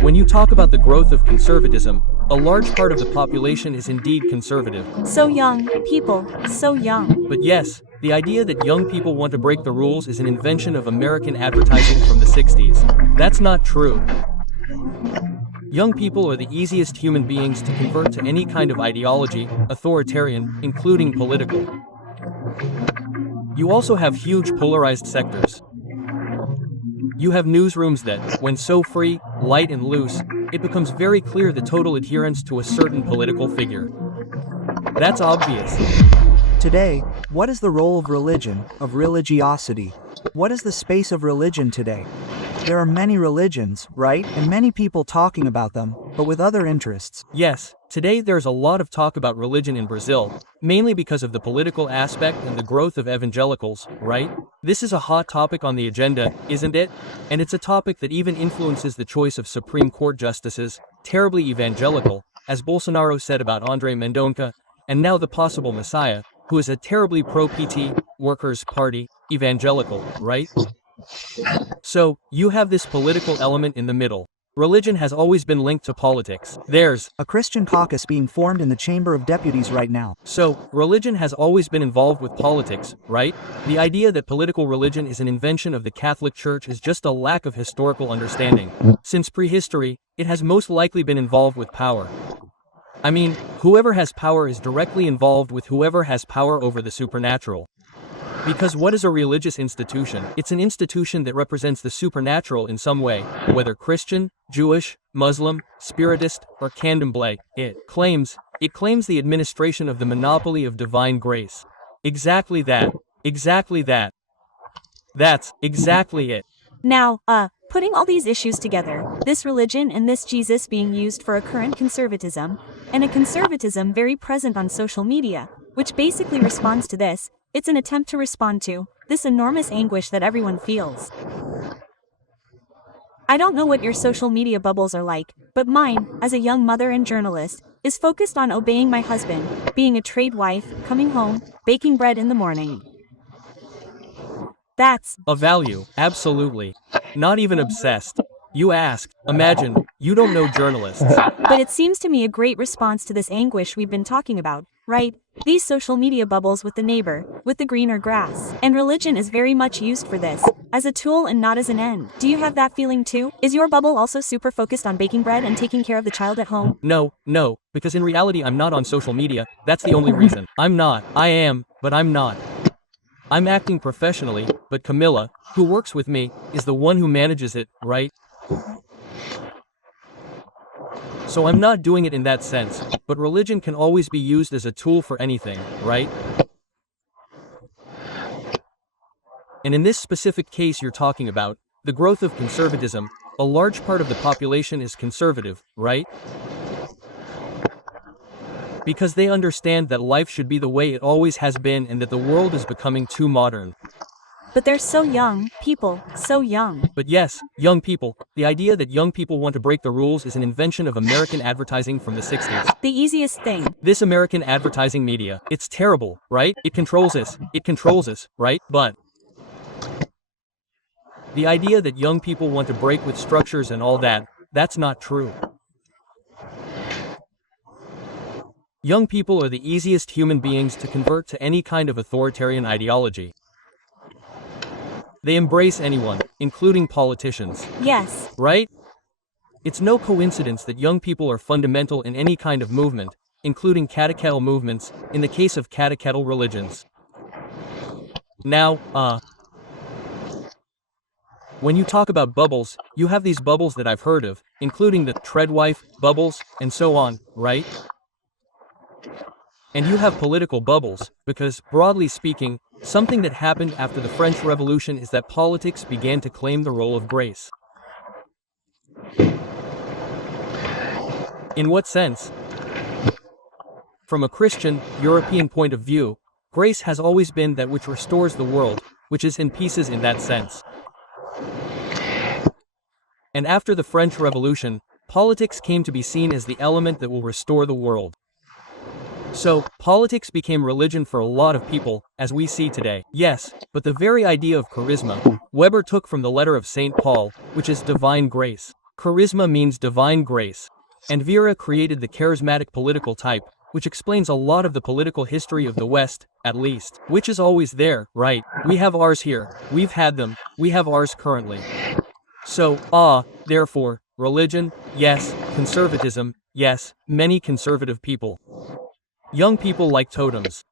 When you talk about the growth of conservatism, a large part of the population is indeed conservative. So young, people, so young. But yes, the idea that young people want to break the rules is an invention of American advertising from the 60s. That's not true. Young people are the easiest human beings to convert to any kind of ideology, authoritarian, including political. You also have huge polarized sectors. You have newsrooms that, when so free, light and loose, it becomes very clear the total adherence to a certain political figure. That's obvious. Today, what is the role of religion, of religiosity? What is the space of religion today? There are many religions, right? And many people talking about them, but with other interests. Yes, today there's a lot of talk about religion in Brazil, mainly because of the political aspect and the growth of evangelicals, right? This is a hot topic on the agenda, isn't it? And it's a topic that even influences the choice of Supreme Court justices, terribly evangelical, as Bolsonaro said about André Mendonça, and now the possible Messiah, who is a terribly pro-PT, Workers' Party, evangelical, right? So, you have this political element in the middle. Religion has always been linked to politics. There's a Christian caucus being formed in the Chamber of Deputies right now. So, religion has always been involved with politics, right? The idea that political religion is an invention of the Catholic Church is just a lack of historical understanding. Since prehistory, it has most likely been involved with power. I mean, whoever has power is directly involved with whoever has power over the supernatural. Because what is a religious institution? It's an institution that represents the supernatural in some way, whether Christian, Jewish, Muslim, Spiritist, or Candomblé. It claims the administration of the monopoly of divine grace. Exactly that. Exactly that. That's exactly it. Now, putting all these issues together, this religion and this Jesus being used for a current conservatism, and a conservatism very present on social media, which basically responds to this, it's an attempt to respond to this enormous anguish that everyone feels. I don't know what your social media bubbles are like, but mine, as a young mother and journalist, is focused on obeying my husband, being a trade wife, coming home, baking bread in the morning. That's a value, absolutely. Not even obsessed. You ask, imagine, you don't know journalists. But it seems to me a great response to this anguish we've been talking about, right? These social media bubbles with the neighbor, with the greener grass. And religion is very much used for this, as a tool and not as an end. Do you have that feeling too? Is your bubble also super focused on baking bread and taking care of the child at home? No, because in reality I'm not on social media, that's the only reason. I'm not. I am, but I'm not. I'm acting professionally, but Camilla, who works with me, is the one who manages it, right? So I'm not doing it in that sense, but religion can always be used as a tool for anything, right? And in this specific case you're talking about, the growth of conservatism, a large part of the population is conservative, right? Because they understand that life should be the way it always has been and that the world is becoming too modern. But they're so young, people, so young. But yes, young people. The idea that young people want to break the rules is an invention of American advertising from the 60s. The easiest thing. This American advertising media, it's terrible, right? It controls us, right? But the idea that young people want to break with structures and all that, that's not true. Young people are the easiest human beings to convert to any kind of authoritarian ideology. They embrace anyone, including politicians. Yes. Right? It's no coincidence that young people are fundamental in any kind of movement, including catechetical movements, in the case of catechetical religions. Now, when you talk about bubbles, you have these bubbles that I've heard of, including the treadwife bubbles, and so on, right? And you have political bubbles, because, broadly speaking, something that happened after the French Revolution is that politics began to claim the role of grace. In what sense? From a Christian, European point of view, grace has always been that which restores the world, which is in pieces in that sense. And after the French Revolution, politics came to be seen as the element that will restore the world. So, politics became religion for a lot of people, as we see today. Yes, but the very idea of charisma, Weber took from the letter of St. Paul, which is divine grace. Charisma means divine grace. And Vera created the charismatic political type, which explains a lot of the political history of the West, at least. Which is always there, right? We have ours here, we've had them, we have ours currently. So, therefore, religion, yes, conservatism, yes, many conservative people. Young people like totems.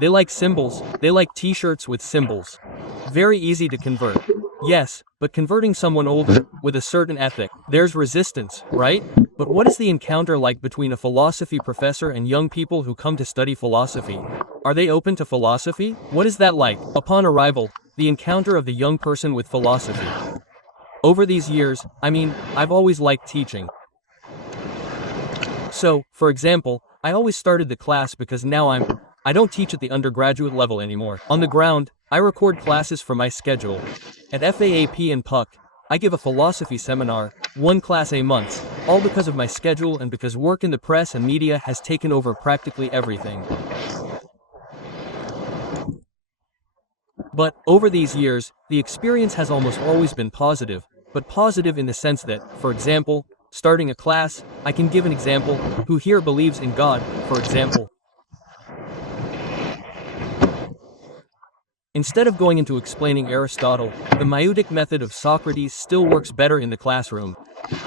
They like symbols, they like t-shirts with symbols. Very easy to convert. Yes, but converting someone older, with a certain ethic, there's resistance, right? But what is the encounter like between a philosophy professor and young people who come to study philosophy? Are they open to philosophy? What is that like? Upon arrival, the encounter of the young person with philosophy. Over these years, I've always liked teaching. So, for example, I always started the class because now I don't teach at the undergraduate level anymore. On the ground, I record classes for my schedule. At FAAP and PUC, I give a philosophy seminar, one class a month, all because of my schedule and because work in the press and media has taken over practically everything. But, over these years, the experience has almost always been positive, but positive in the sense that, for example, starting a class, I can give an example, who here believes in God, for example. Instead of going into explaining Aristotle, the maieutic method of Socrates still works better in the classroom.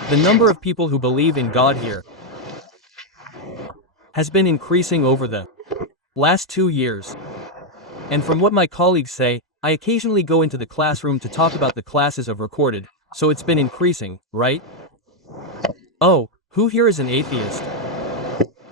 The number of people who believe in God here has been increasing over the last 2 years. And from what my colleagues say, I occasionally go into the classroom to talk about the classes I've recorded, so it's been increasing, right? Oh, who here is an atheist?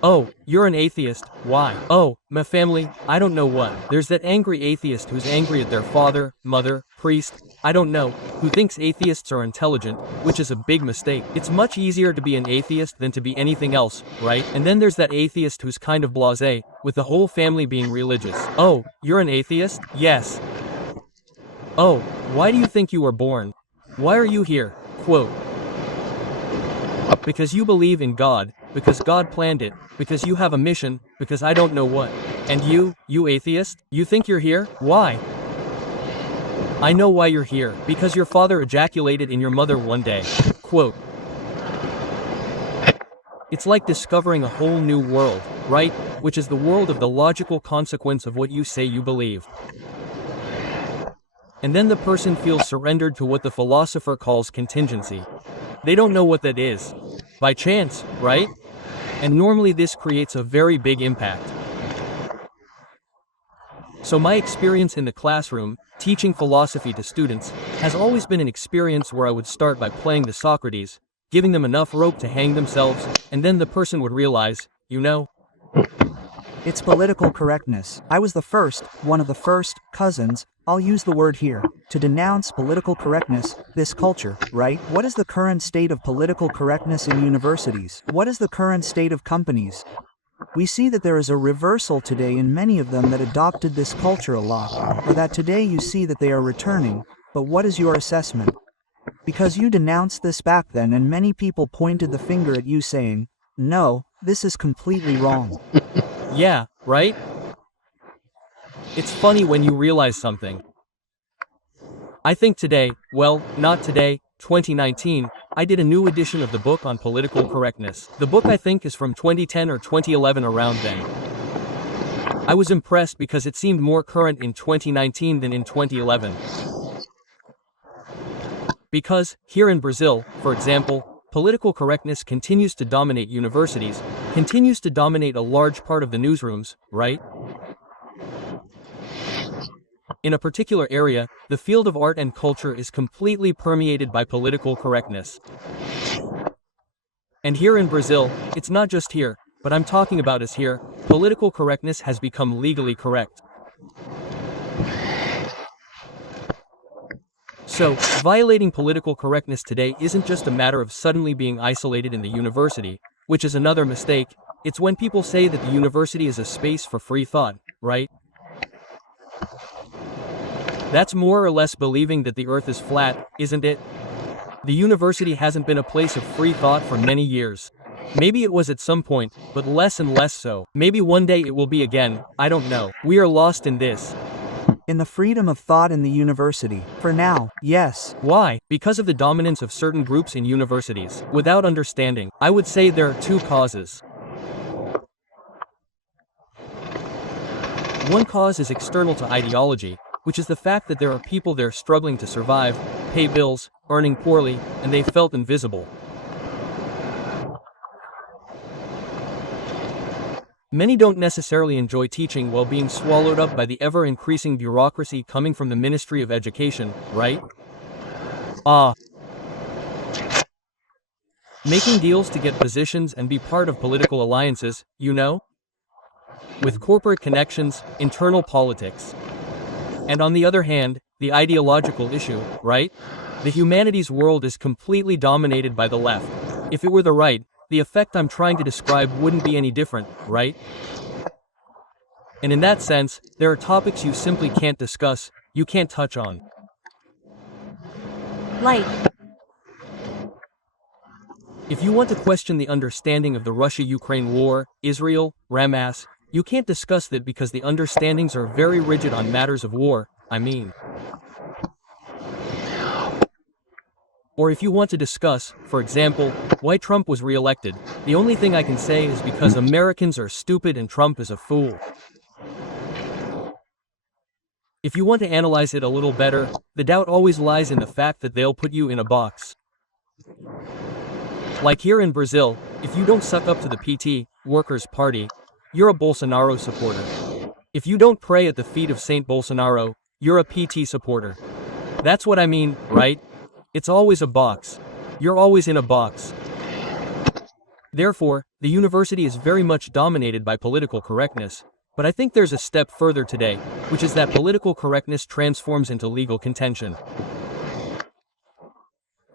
Oh, you're an atheist, why? Oh, my family, I don't know what. There's that angry atheist who's angry at their father, mother, priest, I don't know, who thinks atheists are intelligent, which is a big mistake. It's much easier to be an atheist than to be anything else, right? And then there's that atheist who's kind of blasé, with the whole family being religious. Oh, you're an atheist? Yes. Oh, why do you think you were born? Why are you here? Quote. Because you believe in God, because God planned it, because you have a mission, because I don't know what. And you atheist, you think you're here? Why? I know why you're here, because your father ejaculated in your mother one day. Quote. It's like discovering a whole new world, right? Which is the world of the logical consequence of what you say you believe. And then the person feels surrendered to what the philosopher calls contingency. They don't know what that is. By chance, right? And normally this creates a very big impact. So my experience in the classroom, teaching philosophy to students, has always been an experience where I would start by playing the Socrates, giving them enough rope to hang themselves, and then the person would realize, It's political correctness. I was one of the first, cousins, I'll use the word here, to denounce political correctness, this culture, right? What is the current state of political correctness in universities? What is the current state of companies? We see that there is a reversal today in many of them that adopted this culture a lot, or that today you see that they are returning, but what is your assessment? Because you denounced this back then and many people pointed the finger at you saying, no, this is completely wrong. Yeah, right? It's funny when you realize something. I think today, well, not today, 2019, I did a new edition of the book on political correctness. The book I think is from 2010 or 2011, around then. I was impressed because it seemed more current in 2019 than in 2011. Because, here in Brazil, for example, political correctness continues to dominate universities, continues to dominate a large part of the newsrooms, right? In a particular area, the field of art and culture is completely permeated by political correctness. And here in Brazil, it's not just here, but I'm talking about us here, political correctness has become legally correct. So, violating political correctness today isn't just a matter of suddenly being isolated in the university, which is another mistake. It's when people say that the university is a space for free thought, right? That's more or less believing that the earth is flat, isn't it? The university hasn't been a place of free thought for many years. Maybe it was at some point, but less and less so. Maybe one day it will be again, I don't know. We are lost in this. In the freedom of thought in the university. For now, yes. Why? Because of the dominance of certain groups in universities. Without understanding, I would say there are two causes. One cause is external to ideology, which is the fact that there are people there struggling to survive, pay bills, earning poorly, and they felt invisible. Many don't necessarily enjoy teaching while being swallowed up by the ever-increasing bureaucracy coming from the Ministry of Education, right? Making deals to get positions and be part of political alliances, you know? With corporate connections, internal politics. And on the other hand, the ideological issue, right? The humanities world is completely dominated by the left. If it were the right, the effect I'm trying to describe wouldn't be any different, right? And in that sense, there are topics you simply can't discuss, you can't touch on. Like, if you want to question the understanding of the Russia-Ukraine war, Israel, Hamas, you can't discuss that because the understandings are very rigid on matters of war, I mean. Or if you want to discuss, for example, why Trump was re-elected, the only thing I can say is because Americans are stupid and Trump is a fool. If you want to analyze it a little better, the doubt always lies in the fact that they'll put you in a box. Like here in Brazil, if you don't suck up to the PT, Workers' Party, you're a Bolsonaro supporter. If you don't pray at the feet of Saint Bolsonaro, you're a PT supporter. That's what I mean, right? It's always a box. You're always in a box. Therefore, the university is very much dominated by political correctness. But I think there's a step further today, which is that political correctness transforms into legal contention.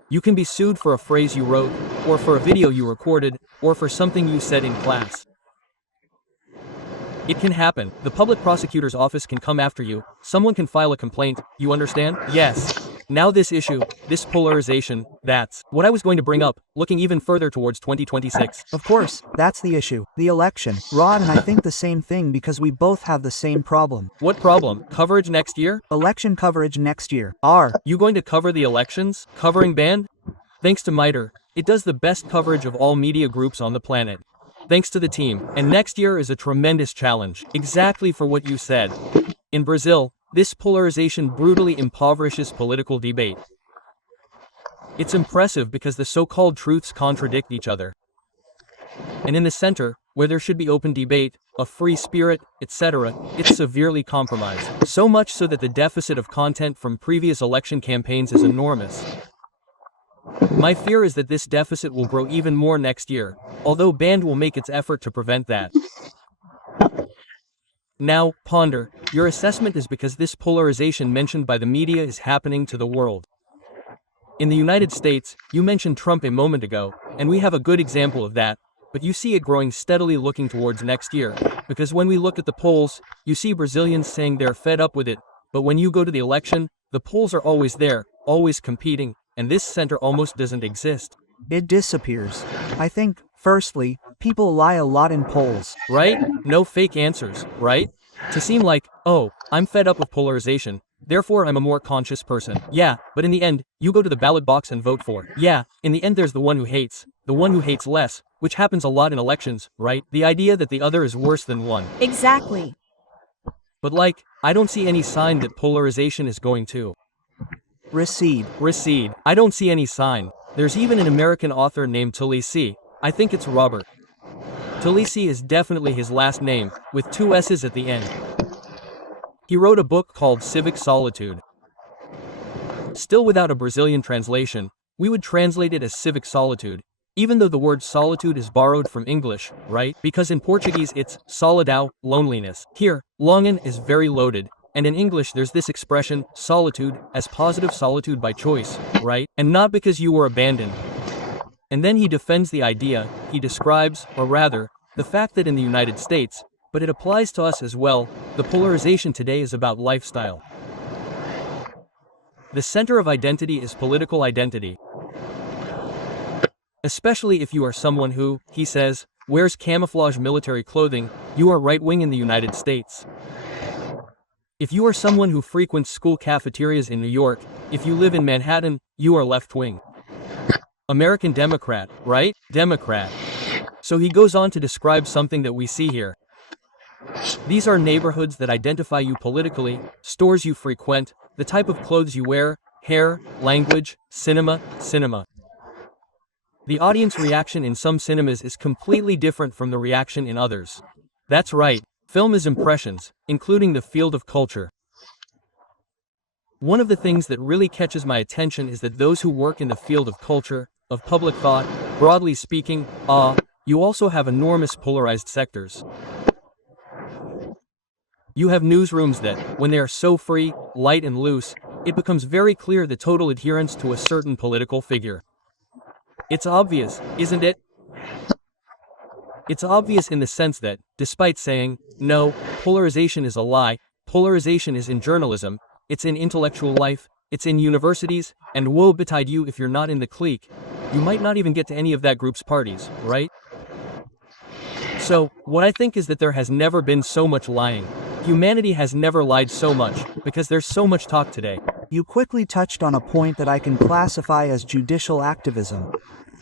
You can be sued for a phrase you wrote, or for a video you recorded, or for something you said in class. It can happen. The public prosecutor's office can come after you. Someone can file a complaint. You understand? Yes. Now this issue, this polarization, that's what I was going to bring up, looking even further towards 2026. Of course, that's the issue. The election. Rod and I think the same thing because we both have the same problem. What problem? Coverage next year? Election coverage next year. You going to cover the elections? Covering band? Thanks to MITRE, it does the best coverage of all media groups on the planet. Thanks to the team. And next year is a tremendous challenge. Exactly for what you said. In Brazil, this polarization brutally impoverishes political debate. It's impressive because the so-called truths contradict each other. And in the center, where there should be open debate, a free spirit, etc., it's severely compromised. So much so that the deficit of content from previous election campaigns is enormous. My fear is that this deficit will grow even more next year, although Band will make its effort to prevent that. Now, ponder, your assessment is because this polarization mentioned by the media is happening to the world. In the United States, you mentioned Trump a moment ago, and we have a good example of that, but you see it growing steadily looking towards next year, because when we look at the polls, you see Brazilians saying they're fed up with it, but when you go to the election, the polls are always there, always competing, and this center almost doesn't exist. It disappears. I think, firstly, people lie a lot in polls. Right? No fake answers, right? To seem like, oh, I'm fed up with polarization, therefore I'm a more conscious person. Yeah, but in the end, you go to the ballot box and vote for. Yeah, in the end there's the one who hates less, which happens a lot in elections, right? The idea that the other is worse than one. Exactly. But like, I don't see any sign that polarization is going to Recede. I don't see any sign. There's even an American author named Talisi. I think it's Robert. Talisi is definitely his last name, with 2 S's at the end. He wrote a book called Civic Solitude. Still without a Brazilian translation, we would translate it as civic solitude, even though the word solitude is borrowed from English, right? Because in Portuguese it's solidão, loneliness. Here, longen is very loaded, and in English there's this expression, solitude, as positive solitude by choice, right? And not because you were abandoned. And then he defends the idea, he describes, or rather, the fact that in the United States, but it applies to us as well, the polarization today is about lifestyle. The center of identity is political identity. Especially if you are someone who, he says, wears camouflage military clothing, you are right-wing in the United States. If you are someone who frequents school cafeterias in New York, if you live in Manhattan, you are left-wing. American Democrat, right? Democrat. So he goes on to describe something that we see here. These are neighborhoods that identify you politically, stores you frequent, the type of clothes you wear, hair, language, cinema. The audience reaction in some cinemas is completely different from the reaction in others. That's right, film is impressions, including the field of culture. One of the things that really catches my attention is that those who work in the field of culture, of public thought, broadly speaking, you also have enormous polarized sectors. You have newsrooms that, when they are so free, light and loose, it becomes very clear the total adherence to a certain political figure. It's obvious, isn't it? It's obvious in the sense that, despite saying, no, polarization is a lie, polarization is in journalism, it's in intellectual life, it's in universities, and woe betide you if you're not in the clique. You might not even get to any of that group's parties, right? So, what I think is that there has never been so much lying. Humanity has never lied so much, because there's so much talk today. You quickly touched on a point that I can classify as judicial activism.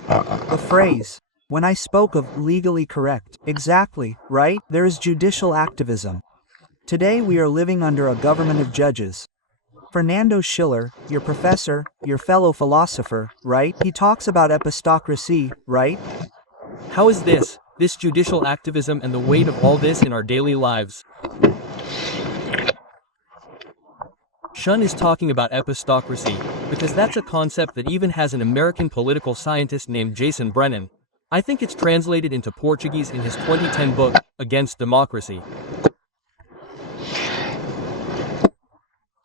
The phrase, when I spoke of legally correct, exactly, right? There is judicial activism. Today we are living under a government of judges. Fernando Schiller, your professor, your fellow philosopher, right? He talks about epistocracy, right? How is this judicial activism and the weight of all this in our daily lives? Shun is talking about epistocracy, because that's a concept that even has an American political scientist named Jason Brennan. I think it's translated into Portuguese in his 2010 book, Against Democracy.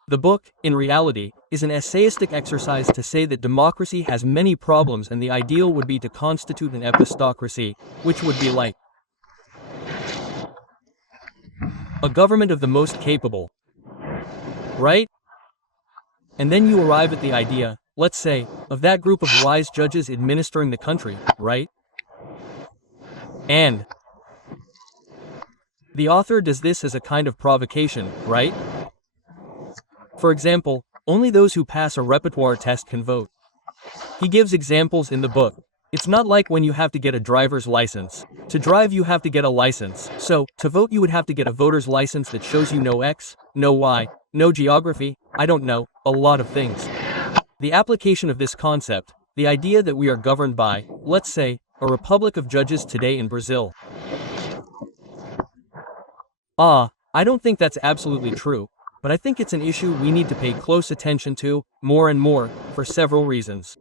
The book, in reality, is an essayistic exercise to say that democracy has many problems and the ideal would be to constitute an epistocracy, which would be like a government of the most capable. Right? And then you arrive at the idea, let's say, of that group of wise judges administering the country, right? And the author does this as a kind of provocation, right? For example, only those who pass a repertoire test can vote. He gives examples in the book. It's not like when you have to get a driver's license. To drive you have to get a license. So, to vote you would have to get a voter's license that shows you no X, no Y, no geography, I don't know, a lot of things. The application of this concept, the idea that we are governed by, let's say, a republic of judges today in Brazil. I don't think that's absolutely true, but I think it's an issue we need to pay close attention to, more and more, for several reasons.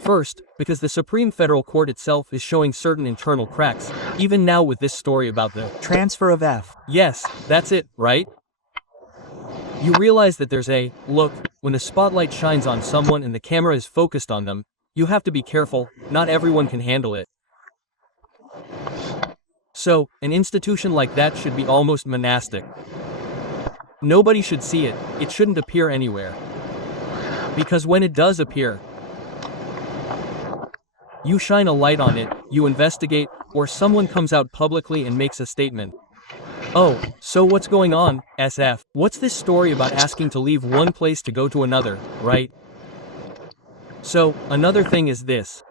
First, because the Supreme Federal Court itself is showing certain internal cracks, even now with this story about the transfer of F. Yes, that's it, right? You realize that there's a, look, when the spotlight shines on someone and the camera is focused on them, you have to be careful, not everyone can handle it. So, an institution like that should be almost monastic. Nobody should see it, it shouldn't appear anywhere. Because when it does appear, you shine a light on it, you investigate, or someone comes out publicly and makes a statement. Oh, so what's going on, SF? What's this story about asking to leave one place to go to another, right? So, another thing is this.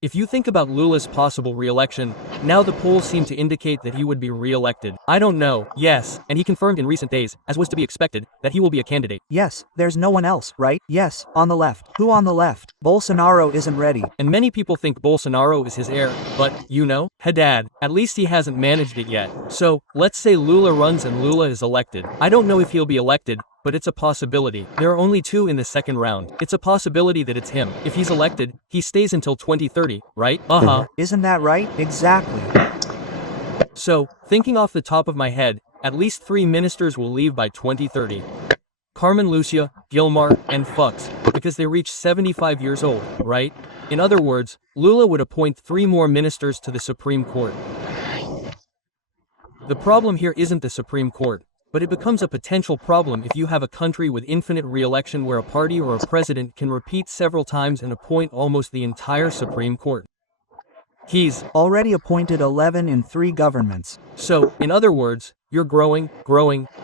If you think about Lula's possible re-election, now the polls seem to indicate that he would be re-elected. I don't know, yes, and he confirmed in recent days, as was to be expected, that he will be a candidate. Yes, there's no one else, right? Yes, on the left. Who on the left? Bolsonaro isn't ready. And many people think Bolsonaro is his heir, but, you know, Haddad, at least he hasn't managed it yet. So, let's say Lula runs and Lula is elected. I don't know if he'll be elected, but it's a possibility. There are only two in the second round. It's a possibility that it's him. If he's elected, he stays until 2030, right? Isn't that right? Exactly. So, thinking off the top of my head, at least 3 ministers will leave by 2030. Carmen Lucia, Gilmar, and Fuchs, because they reach 75 years old, right? In other words, Lula would appoint 3 more ministers to the Supreme Court. The problem here isn't the Supreme Court, but it becomes a potential problem if you have a country with infinite re-election where a party or a president can repeat several times and appoint almost the entire Supreme Court. He's already appointed 11 in 3 governments. So, in other words, You're growing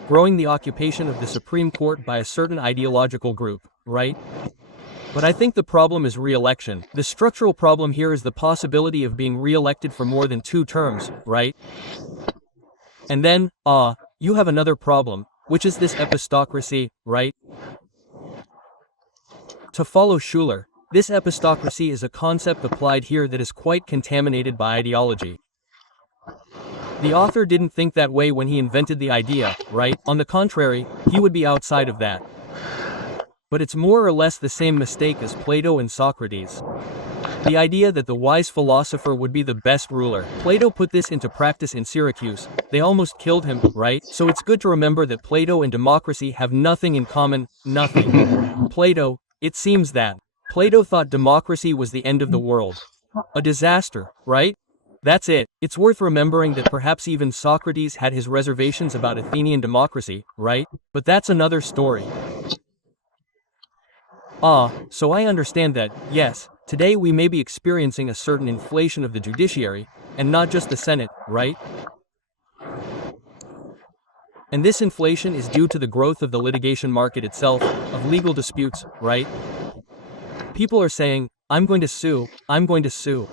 the occupation of the Supreme Court by a certain ideological group, right? But I think the problem is re-election. The structural problem here is the possibility of being re-elected for more than 2 terms, right? And then, you have another problem, which is this epistocracy, right? To follow Schuler, this epistocracy is a concept applied here that is quite contaminated by ideology. The author didn't think that way when he invented the idea, right? On the contrary, he would be outside of that. But it's more or less the same mistake as Plato and Socrates. The idea that the wise philosopher would be the best ruler. Plato put this into practice in Syracuse. They almost killed him, right? So it's good to remember that Plato and democracy have nothing in common, nothing. Plato, it seems that Plato thought democracy was the end of the world. A disaster, right? That's it. It's worth remembering that perhaps even Socrates had his reservations about Athenian democracy, right? But that's another story. So I understand that, yes, today we may be experiencing a certain inflation of the judiciary, and not just the Senate, right? And this inflation is due to the growth of the litigation market itself, of legal disputes, right? People are saying, I'm going to sue.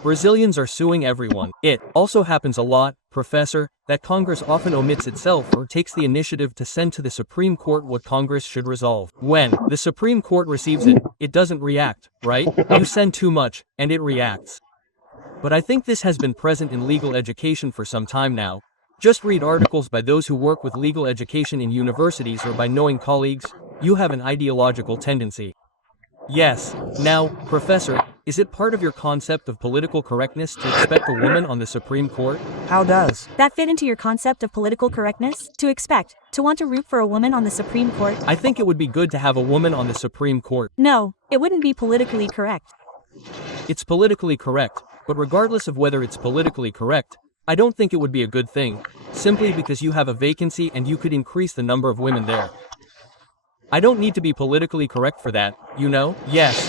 Brazilians are suing everyone. It also happens a lot, Professor, that Congress often omits itself or takes the initiative to send to the Supreme Court what Congress should resolve. When the Supreme Court receives it, it doesn't react, right? You send too much, and it reacts. But I think this has been present in legal education for some time now. Just read articles by those who work with legal education in universities or by knowing colleagues. You have an ideological tendency. Yes. Now, Professor, is it part of your concept of political correctness to expect a woman on the Supreme Court? How does That fit into your concept of political correctness? To want to root for a woman on the Supreme Court? I think it would be good to have a woman on the Supreme Court. No, it wouldn't be politically correct. It's politically correct, but regardless of whether it's politically correct, I don't think it would be a good thing, simply because you have a vacancy and you could increase the number of women there. I don't need to be politically correct for that, you know? Yes,